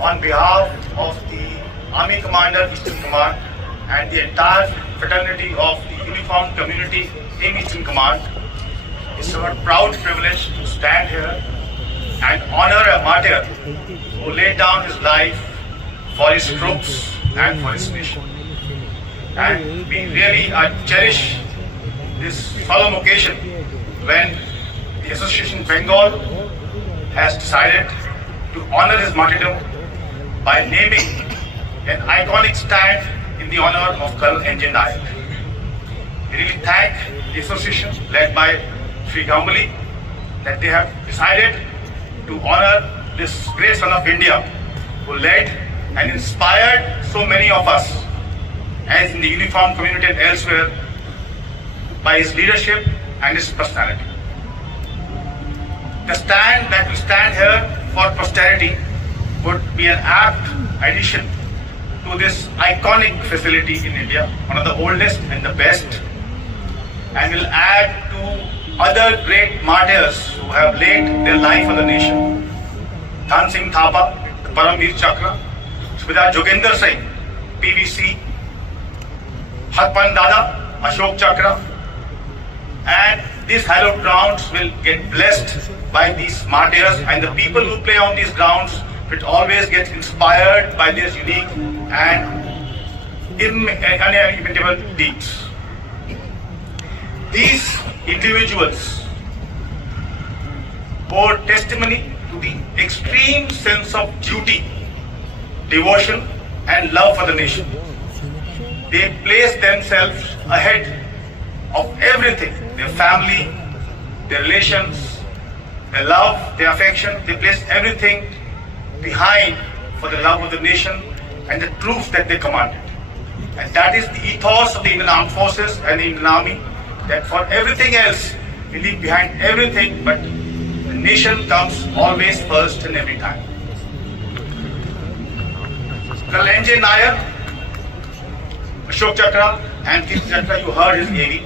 on behalf of the Army Commander Eastern Command and the entire fraternity of the uniformed community in Eastern Command, it's our proud privilege to stand here and honor a martyr who laid down his life for his troops and for his nation. And we really cherish this solemn occasion when the Association Bengal has decided to honor his martyrdom by naming an iconic stand in the honor of Colonel N.J. Nayak. We really thank the association led by Sri Ganguly that they have decided to honor this great son of India who led and inspired so many of us as in the uniformed community and elsewhere by his leadership and his personality. The stand that we stand here for posterity would be an apt addition to this iconic facility in India, one of the oldest and the best, and will add to other great martyrs who have laid their life for the nation. Dhan Singh Thapa, the Paramveer Chakra, Subedar Joginder Singh, PVC, Harpan Dada, Ashok Chakra, and these hallowed grounds will get blessed by these martyrs, and the people who play on these grounds will always get inspired by these unique and unimitable deeds. These individuals bore testimony to the extreme sense of duty, devotion, and love for the nation. They placed themselves ahead of everything, their family, their relations, their love, their affection. They placed everything behind for the love of the nation and the truth that they commanded. And that is the ethos of the Indian Armed Forces and the Indian Army, that for everything else, we leave behind everything, but the nation comes always first and every time. Colonel N.J. Nayak, Ashok Chakra and Kirti Chakra, you heard his AV,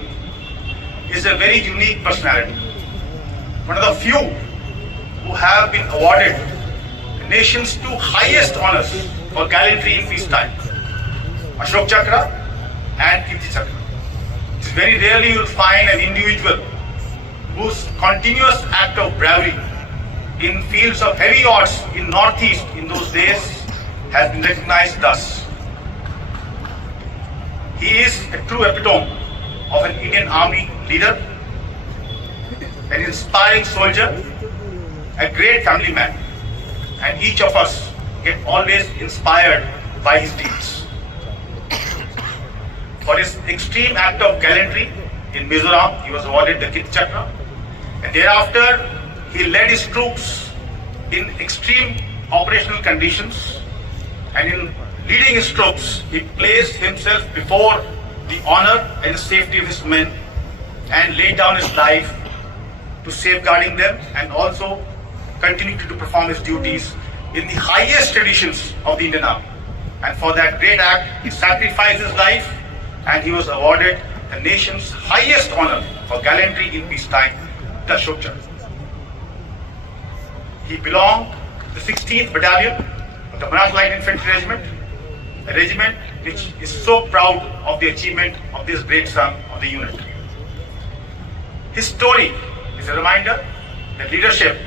is a very unique personality. One of the few who have been awarded the nation's two highest honors for gallantry in peacetime, Ashok Chakra and Kirti Chakra. It's very rarely you'll find an individual whose continuous act of bravery in fields of heavy odds in Northeast in those days has been recognized thus. He is a true epitome of an Indian Army leader, an inspiring soldier, a great family man, and each of us get always inspired by his deeds. For his extreme act of gallantry in Mizoram, he was awarded the Kirti Chakra, and thereafter he led his troops in extreme operational conditions, and in leading his troops, he placed himself before the honor and the safety of his men and laid down his life to safeguarding them, and also continued to perform his duties in the highest traditions of the Indian Army. And for that great act, he sacrificed his life and he was awarded the nation's highest honor for gallantry in peacetime, the Ashok Chakra. He belonged to the 16th Battalion of the Marathas Light Infantry Regiment, a regiment which is so proud of the achievement of this great son of the unit. His story is a reminder that leadership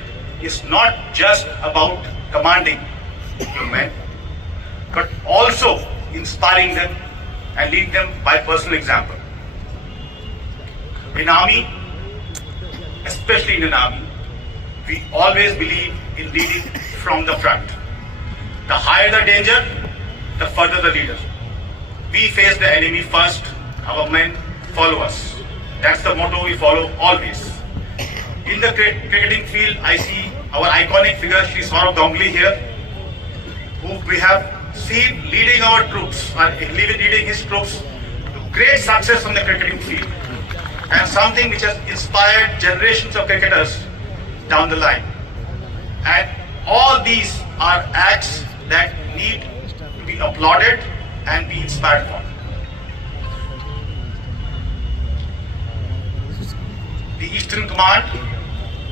is not just about commanding your men, but also inspiring them and leading them by personal example. In Army, especially in an Army, we always believe in leading from the front. The higher the danger, the further the leader. We face the enemy first, our men follow us. That's the motto we follow always. In the cricketing field, I see our iconic figure, Sri Saurav Ganguly here, who we have seen leading our troops, leading his troops to great success on the cricketing field, and something which has inspired generations of cricketers down the line. And all these are acts that need to be applauded and be inspired from. The Eastern Command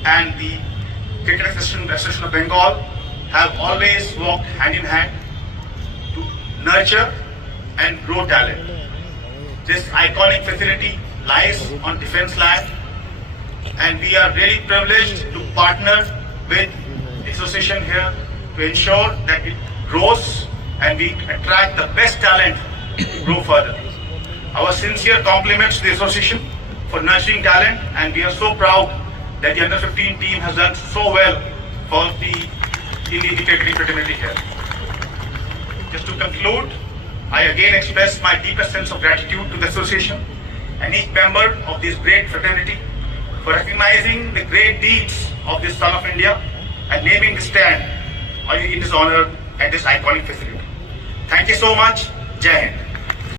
and the Cricket Association of Bengal have always walked hand in hand to nurture and grow talent. This iconic facility lies on defense land, and we are really privileged to partner with the association here to ensure that it grows and we attract the best talent to grow further. Our sincere compliments to the association for nurturing talent, and we are so proud that the under-15 team has done so well in the category fraternity here. Just to conclude, I again express my deepest sense of gratitude to the association and each member of this great fraternity for recognizing the great deeds of this son of India and naming the stand in his honor at this iconic facility. Thank you so much. Jai Hind.